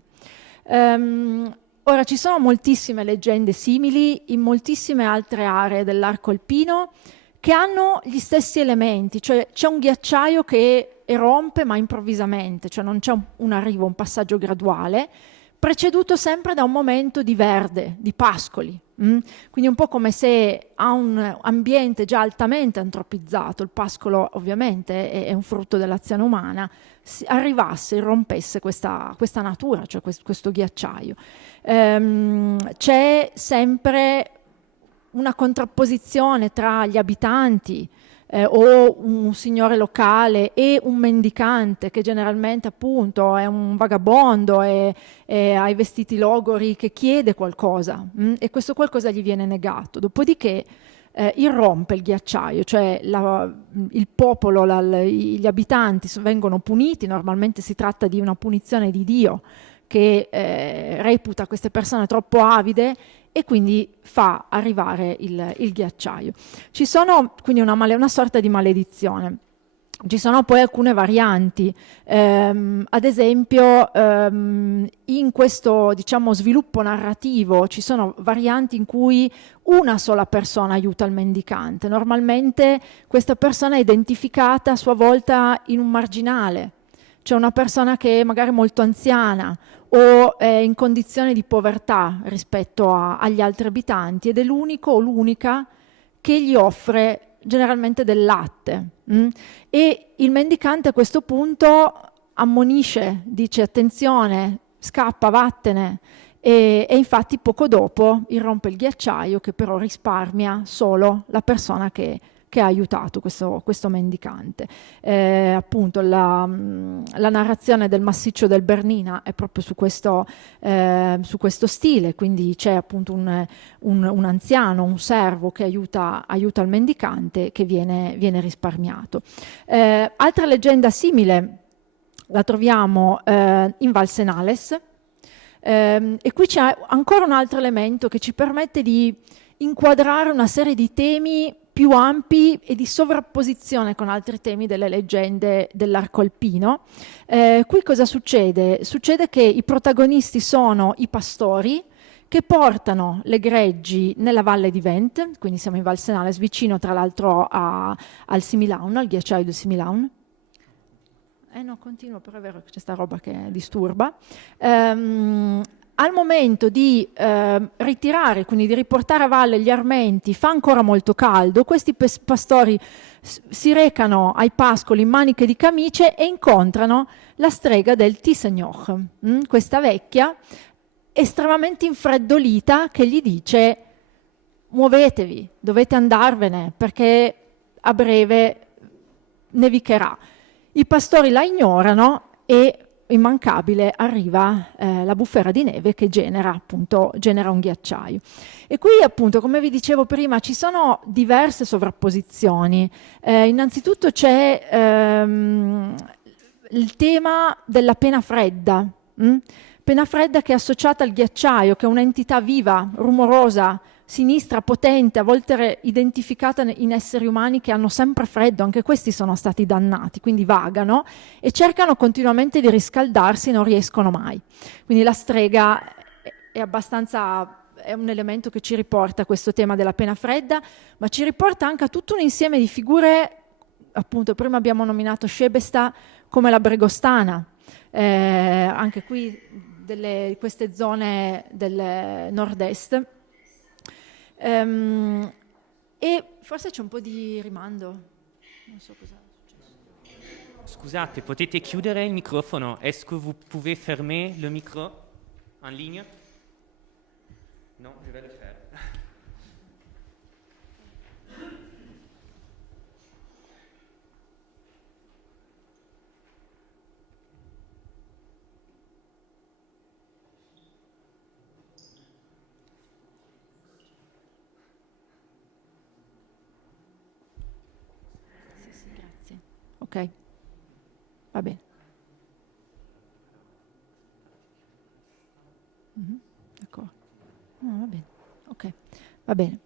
Ora, ci sono moltissime leggende simili in moltissime altre aree dell'arco alpino che hanno gli stessi elementi, cioè c'è un ghiacciaio che erompe ma improvvisamente, cioè non c'è un arrivo, un passaggio graduale, preceduto sempre da un momento di verde, di pascoli. Quindi un po' come se a un ambiente già altamente antropizzato, il pascolo ovviamente è un frutto dell'azione umana, arrivasse, irrompesse questa natura, cioè questo ghiacciaio. C'è sempre una contrapposizione tra gli abitanti o un signore locale e un mendicante che generalmente appunto è un vagabondo e ha i vestiti logori, che chiede qualcosa, e questo qualcosa gli viene negato. Dopodiché irrompe il ghiacciaio, cioè il popolo, gli abitanti vengono puniti. Normalmente si tratta di una punizione di Dio che reputa queste persone troppo avide e quindi fa arrivare il ghiacciaio. Ci sono quindi una sorta di maledizione. Ci sono poi alcune varianti, ad esempio in questo sviluppo narrativo ci sono varianti in cui una sola persona aiuta il mendicante. Normalmente questa persona è identificata a sua volta in un marginale, cioè una persona che è magari molto anziana o è in condizione di povertà rispetto agli altri abitanti, ed è l'unico o l'unica che gli offre generalmente del latte. E il mendicante a questo punto ammonisce, dice attenzione, scappa, vattene, e infatti poco dopo irrompe il ghiacciaio, che però risparmia solo la persona che ha aiutato questo mendicante. Appunto la narrazione del massiccio del Bernina è proprio su questo stile, quindi c'è appunto un anziano, un servo che aiuta il mendicante, che viene risparmiato. Altra leggenda simile la troviamo in Val Senales, e qui c'è ancora un altro elemento che ci permette di inquadrare una serie di temi più ampi e di sovrapposizione con altri temi delle leggende dell'arco alpino. Qui cosa succede? Succede che i protagonisti sono i pastori che portano le greggi nella valle di Vent, quindi siamo in Val Senales, vicino tra l'altro al Similaun, al ghiacciaio del Similaun. No, continuo, però è vero che c'è sta roba che disturba. Al momento di ritirare, quindi di riportare a valle gli armenti, fa ancora molto caldo, questi pastori si recano ai pascoli in maniche di camice e incontrano la strega del Tisegnoch, questa vecchia estremamente infreddolita che gli dice: muovetevi, dovete andarvene perché a breve nevicherà. I pastori la ignorano e immancabile arriva la bufera di neve che genera un ghiacciaio. E qui appunto, come vi dicevo prima, ci sono diverse sovrapposizioni. Innanzitutto c'è il tema della pena fredda, pena fredda che è associata al ghiacciaio, che è un'entità viva, rumorosa, sinistra, potente, a volte identificata in esseri umani che hanno sempre freddo. Anche questi sono stati dannati, quindi vagano e cercano continuamente di riscaldarsi e non riescono mai. Quindi la strega è un elemento che ci riporta a questo tema della pena fredda, ma ci riporta anche a tutto un insieme di figure, appunto prima abbiamo nominato Shebesta, come la Bregostana, anche qui queste zone del nord-est. E forse c'è un po' di rimando, non so cosa è successo. Scusate, potete chiudere il microfono? Est-ce que vous pouvez fermer le micro en ligne? Non, je vais le faire. Ok, va bene. D'accordo. No, va bene. Ok, va bene.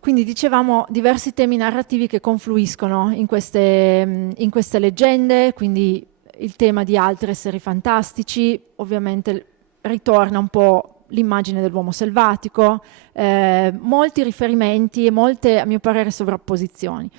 Quindi dicevamo diversi temi narrativi che confluiscono in queste leggende, quindi il tema di altri esseri fantastici, ovviamente ritorna un po' l'immagine dell'uomo selvatico, molti riferimenti e molte, a mio parere, sovrapposizioni.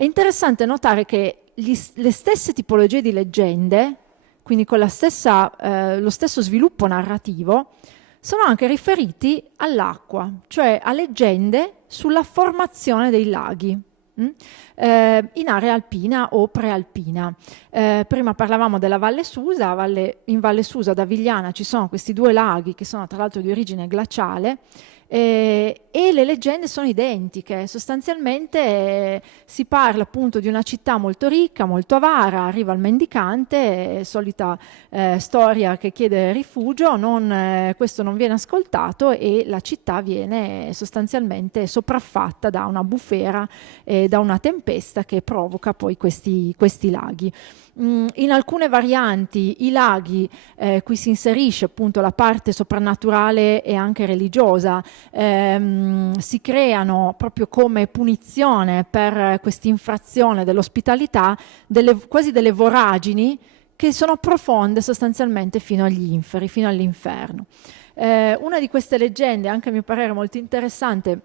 È interessante notare che le stesse tipologie di leggende, quindi con lo stesso sviluppo narrativo, sono anche riferiti all'acqua, cioè a leggende sulla formazione dei laghi in area alpina o prealpina. Prima parlavamo della Valle Susa. In Valle Susa, da Vigliana, ci sono questi due laghi che sono tra l'altro di origine glaciale, e le leggende sono identiche. Sostanzialmente si parla appunto di una città molto ricca, molto avara, arriva il mendicante, solita storia che chiede rifugio, questo non viene ascoltato e la città viene sostanzialmente sopraffatta da una bufera e da una tempesta che provoca poi questi laghi. In alcune varianti i laghi, qui si inserisce appunto la parte soprannaturale e anche religiosa, si creano proprio come punizione per questa infrazione dell'ospitalità quasi delle voragini che sono profonde sostanzialmente fino agli inferi, fino all'inferno. Una di queste leggende, anche a mio parere molto interessante,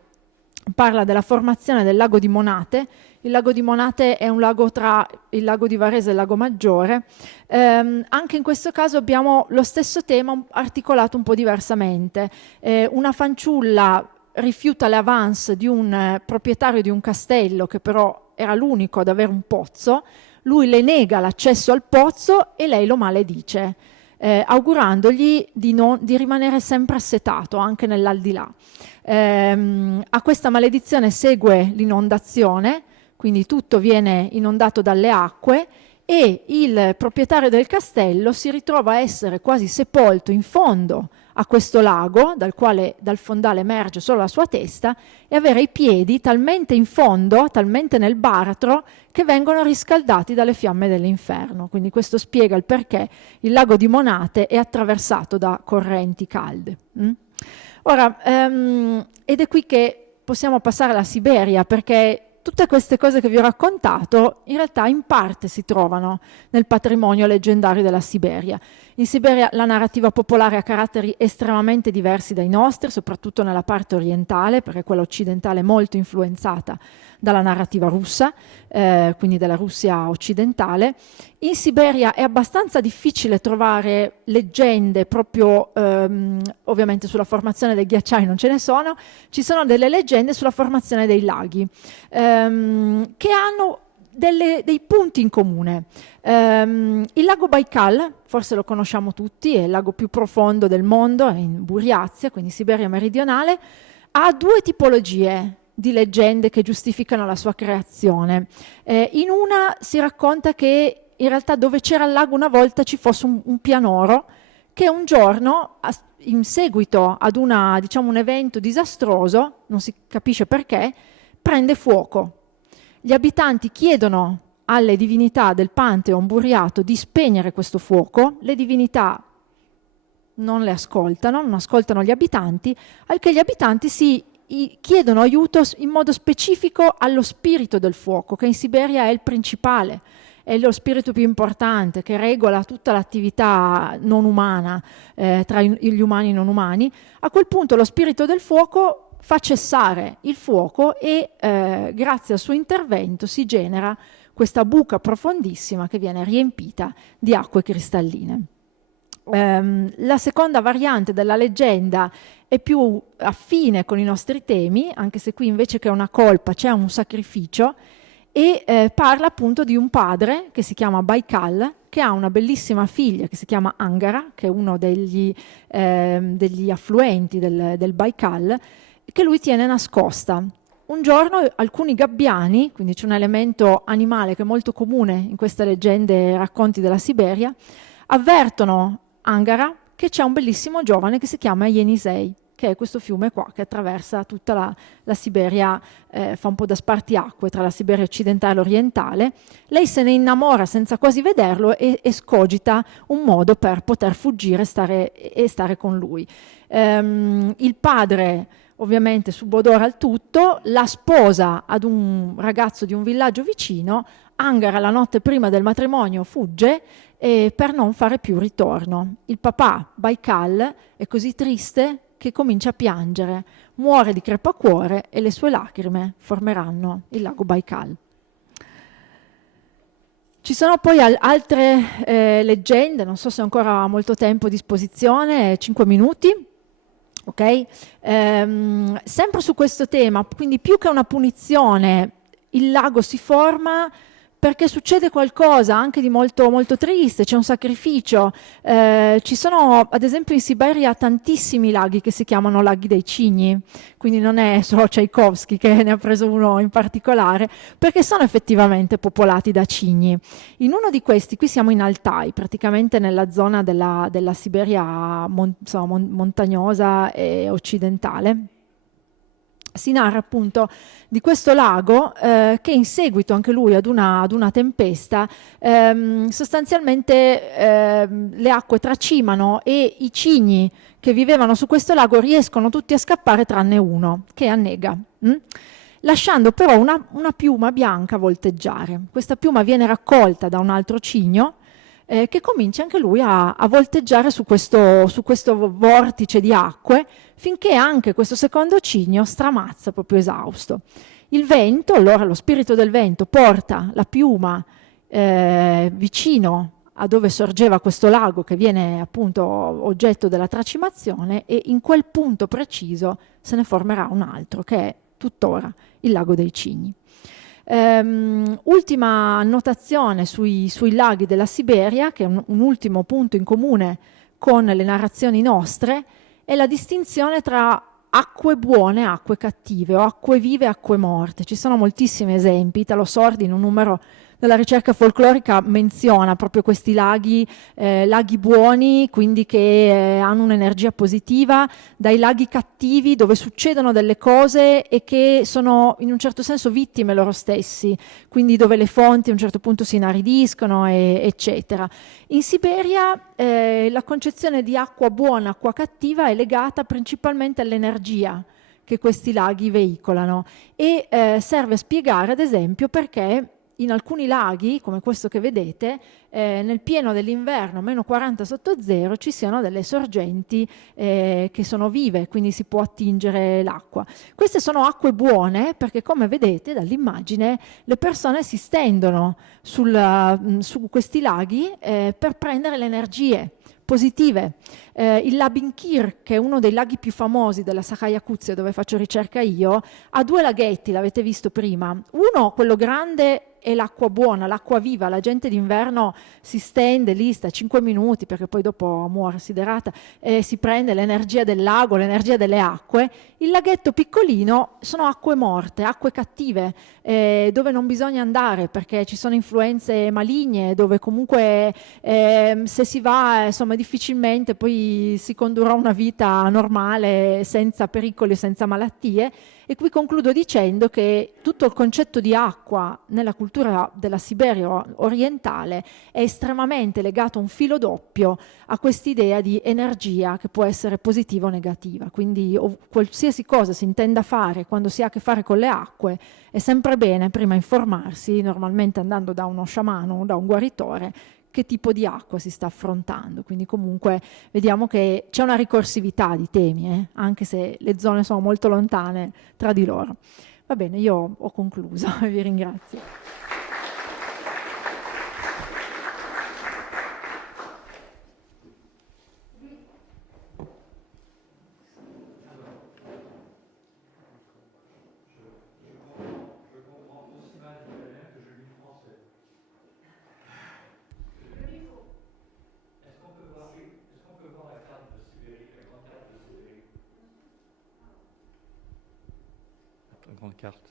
parla della formazione del lago di Monate. Il lago di Monate è un lago tra il lago di Varese e il lago Maggiore. Anche in questo caso abbiamo lo stesso tema articolato un po' diversamente. Una fanciulla rifiuta le avance di un proprietario di un castello che però era l'unico ad avere un pozzo. Lui le nega l'accesso al pozzo e lei lo maledice, augurandogli di rimanere sempre assetato anche nell'aldilà. A questa maledizione segue l'inondazione, quindi tutto viene inondato dalle acque e il proprietario del castello si ritrova a essere quasi sepolto in fondo a questo lago, dal fondale emerge solo la sua testa, e avere i piedi talmente in fondo, talmente nel baratro, che vengono riscaldati dalle fiamme dell'inferno. Quindi questo spiega il perché il lago di Monate è attraversato da correnti calde. Ora, ed è qui che possiamo passare alla Siberia, perché tutte queste cose che vi ho raccontato in realtà in parte si trovano nel patrimonio leggendario della Siberia. In Siberia la narrativa popolare ha caratteri estremamente diversi dai nostri, soprattutto nella parte orientale, perché quella occidentale è molto influenzata dalla narrativa russa, quindi della Russia occidentale. In Siberia è abbastanza difficile trovare leggende proprio, ovviamente sulla formazione dei ghiacciai non ce ne sono, ci sono delle leggende sulla formazione dei laghi, che hanno dei punti in comune. Il lago Baikal, forse lo conosciamo tutti, è il lago più profondo del mondo, è in Buriazia, quindi Siberia meridionale, ha due tipologie di leggende che giustificano la sua creazione. In una si racconta che in realtà dove c'era il lago una volta ci fosse un pianoro che un giorno, in seguito ad un evento disastroso, non si capisce perché, prende fuoco. Gli abitanti chiedono alle divinità del Pantheon buriato di spegnere questo fuoco, le divinità non le ascoltano, non ascoltano gli abitanti, al che gli abitanti chiedono aiuto in modo specifico allo spirito del fuoco, che in Siberia è il principale, è lo spirito più importante, che regola tutta l'attività non umana tra gli umani e i non umani. A quel punto lo spirito del fuoco fa cessare il fuoco e grazie al suo intervento si genera questa buca profondissima che viene riempita di acque cristalline. La seconda variante della leggenda è più affine con i nostri temi, anche se qui invece che una colpa c'è un sacrificio, e parla appunto di un padre che si chiama Baikal, che ha una bellissima figlia che si chiama Angara, che è uno degli affluenti del Baikal, che lui tiene nascosta. Un giorno alcuni gabbiani, quindi c'è un elemento animale che è molto comune in queste leggende e racconti della Siberia, avvertono Angara che c'è un bellissimo giovane che si chiama Yenisei, che è questo fiume qua che attraversa tutta la Siberia, fa un po' da spartiacque tra la Siberia occidentale e orientale. Lei se ne innamora senza quasi vederlo e scogita un modo per poter fuggire e stare con lui. Il padre ovviamente subodora il tutto, la sposa ad un ragazzo di un villaggio vicino. Angara la notte prima del matrimonio fugge per non fare più ritorno. Il papà Baikal è così triste che comincia a piangere, muore di crepacuore e le sue lacrime formeranno il lago Baikal. Ci sono poi altre leggende, non so se ho ancora molto tempo a disposizione, 5 minuti. Okay? Sempre su questo tema, quindi più che una punizione, il lago si forma perché succede qualcosa anche di molto, molto triste, c'è un sacrificio. Ci sono ad esempio in Siberia tantissimi laghi che si chiamano laghi dei cigni, quindi non è solo Tchaikovsky che ne ha preso uno in particolare, perché sono effettivamente popolati da cigni. In uno di questi, qui siamo in Altai, praticamente nella zona della Siberia montagnosa e occidentale. Si narra appunto di questo lago che in seguito anche lui ad una tempesta sostanzialmente le acque tracimano e i cigni che vivevano su questo lago riescono tutti a scappare tranne uno che annega, lasciando però una piuma bianca volteggiare. Questa piuma viene raccolta da un altro cigno che comincia anche lui a volteggiare su questo vortice di acque, finché anche questo secondo cigno stramazza proprio esausto. Il vento, allora lo spirito del vento, porta la piuma vicino a dove sorgeva questo lago che viene appunto oggetto della tracimazione, e in quel punto preciso se ne formerà un altro che è tuttora il lago dei cigni. Ultima annotazione sui laghi della Siberia, che è un ultimo punto in comune con le narrazioni nostre, è la distinzione tra acque buone e acque cattive, o acque vive e acque morte. Ci sono moltissimi esempi. Italo Sordi in un numero della ricerca folclorica menziona proprio questi laghi buoni, quindi che hanno un'energia positiva, dai laghi cattivi dove succedono delle cose e che sono in un certo senso vittime loro stessi, quindi dove le fonti a un certo punto si inaridiscono, eccetera. In Siberia la concezione di acqua buona, acqua cattiva è legata principalmente all'energia che questi laghi veicolano e serve a spiegare ad esempio perché in alcuni laghi, come questo che vedete, nel pieno dell'inverno, meno 40 sotto zero, ci siano delle sorgenti che sono vive, quindi si può attingere l'acqua. Queste sono acque buone perché, come vedete dall'immagine, le persone si stendono su questi laghi per prendere le energie positive. Il Labinkir, che è uno dei laghi più famosi della Sakai-Yakutsk, dove faccio ricerca io, ha due laghetti, l'avete visto prima. Uno, quello grande, è l'acqua buona, l'acqua viva, la gente d'inverno si stende lì, sta 5 minuti perché poi dopo muore siderata, si prende l'energia del lago, l'energia delle acque. Il laghetto piccolino sono acque morte, acque cattive, dove non bisogna andare perché ci sono influenze maligne, dove comunque se si va insomma difficilmente poi si condurrà una vita normale senza pericoli, senza malattie. E qui concludo dicendo che tutto il concetto di acqua nella cultura della Siberia orientale è estremamente legato a un filo doppio a quest'idea di energia che può essere positiva o negativa. Quindi qualsiasi cosa si intenda fare quando si ha a che fare con le acque è sempre bene prima informarsi, normalmente andando da uno sciamano o da un guaritore, che tipo di acqua si sta affrontando. Quindi comunque vediamo che c'è una ricorsività di temi, anche se le zone sono molto lontane tra di loro. Va bene, io ho concluso, vi ringrazio. Grande carte.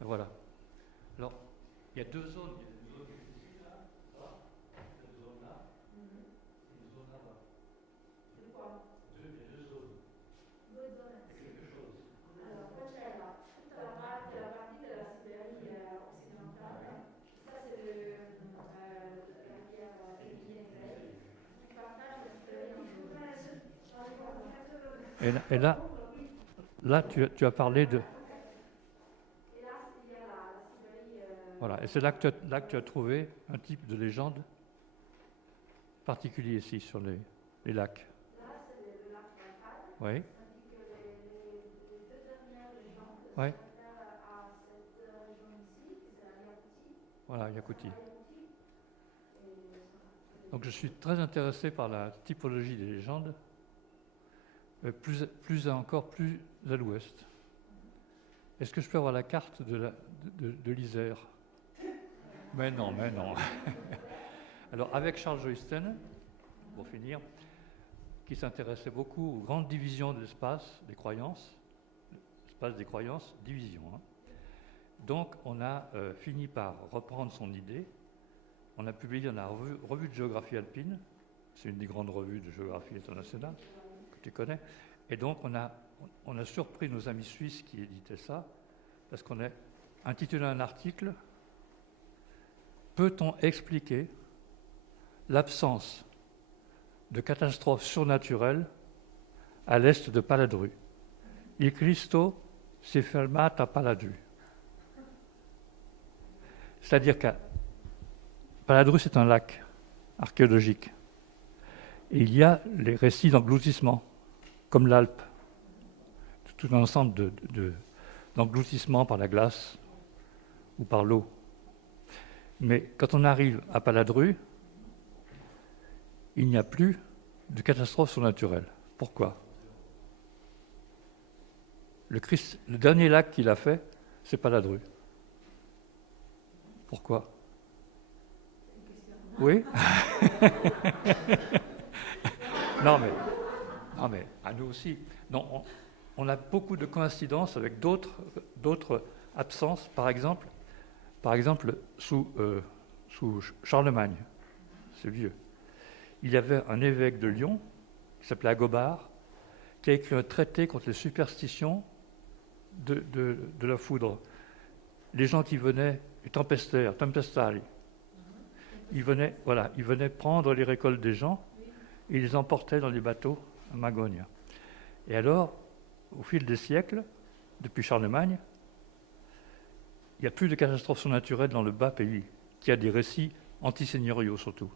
Voilà. Alors, il y a deux zones. Il y a une zone ici, là, ça, cette zone-là, une zone là-bas. Il y a deux zones. Il y a quelque chose. Allora, poi c'è tutta la partie della Siberia occidentale, ça c'est la pierre épineux. Tu partages la Siberia. Et là tu as parlé de... Voilà, et c'est là que tu as trouvé un type de légende particulier ici sur les lacs. Là, c'est le lac Baïkal. Oui. Tandis que les deux dernières légendes Oui. se réfèrent à cette région ici, c'est la Yakoutie. Voilà, Yakoutie. Donc je suis très intéressé par la typologie des légendes, plus à l'ouest. Est-ce que je peux avoir la carte de l'Isère ? Mais non. Alors, avec Charles Joysten, pour finir, qui s'intéressait beaucoup aux grandes divisions de l'espace des croyances, division. Donc, on a fini par reprendre son idée. On a publié dans la revue de géographie alpine, c'est une des grandes revues de géographie internationale que tu connais, et donc on a surpris nos amis suisses qui éditaient ça, parce qu'on a intitulé un article « Peut-on expliquer l'absence de catastrophes surnaturelles à l'est de Paladru? Il Cristo si è fermato a Paladru ». C'est-à-dire qu'à Paladru, c'est un lac archéologique. Et il y a les récits d'engloutissement, comme l'Alpe, tout un ensemble d'engloutissement par la glace ou par l'eau. Mais quand on arrive à Paladru, il n'y a plus de catastrophe surnaturelle. Pourquoi ? Le dernier lac qu'il a fait, c'est Paladru. Pourquoi ? Oui. non mais à nous aussi. Non, on a beaucoup de coïncidences avec d'autres absences. Par exemple sous Charlemagne, c'est vieux. Il y avait un évêque de Lyon qui s'appelait Agobard, qui a écrit un traité contre les superstitions de la foudre. Les gens qui venaient, les tempestari, ils venaient prendre les récoltes des gens et ils les emportaient dans les bateaux à Magogne. Et alors, au fil des siècles, depuis Charlemagne, il n'y a plus de catastrophes surnaturelles dans le bas pays, qui a des récits antiseigneuriaux surtout.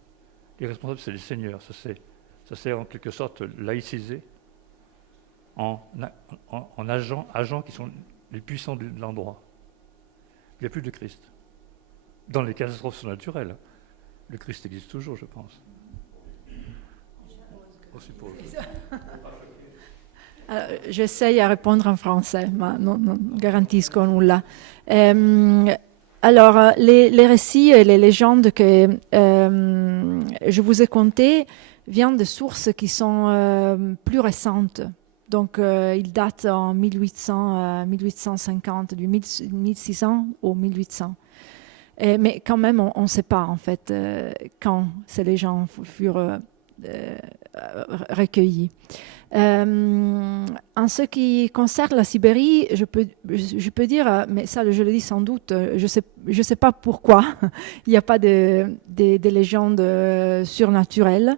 Les responsables, c'est les seigneurs. Ça s'est en quelque sorte laïcisé en agents qui sont les puissants de l'endroit. Il n'y a plus de Christ. Dans les catastrophes surnaturelles, le Christ existe toujours, je pense. On suppose. J'essaye à répondre en français, ma non garantisco nulla. Alors, les récits et les légendes que je vous ai contées viennent de sources qui sont plus récentes. Donc, ils datent en 1850, du 1600 au 1800. Mais quand même, on ne sait pas, en fait, quand ces légendes furent recueillies. En ce qui concerne la Sibérie, je peux dire, mais ça je le dis sans doute, je sais pas pourquoi il n'y a pas de légendes surnaturelles,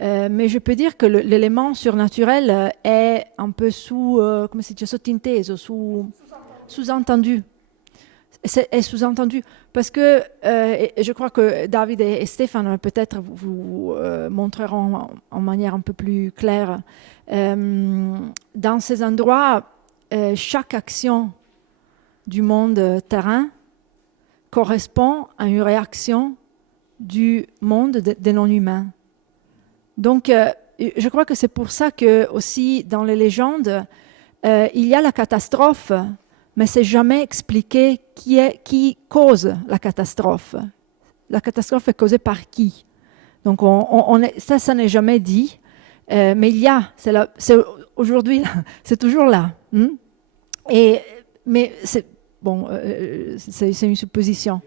mais je peux dire que l'élément surnaturel est un peu sottinteso, sous-entendu. Est sous-entendu parce que je crois que David et Stéphane peut-être vous montreront en manière un peu plus claire. Dans ces endroits, chaque action du monde terrain correspond à une réaction du monde des non-humains. Donc, je crois que c'est pour ça que aussi dans les légendes, il y a la catastrophe, mais c'est jamais expliqué qui cause la catastrophe. La catastrophe est causée par qui? Donc, ça n'est jamais dit. Mais il y a, aujourd'hui, c'est toujours là. Mais c'est une supposition.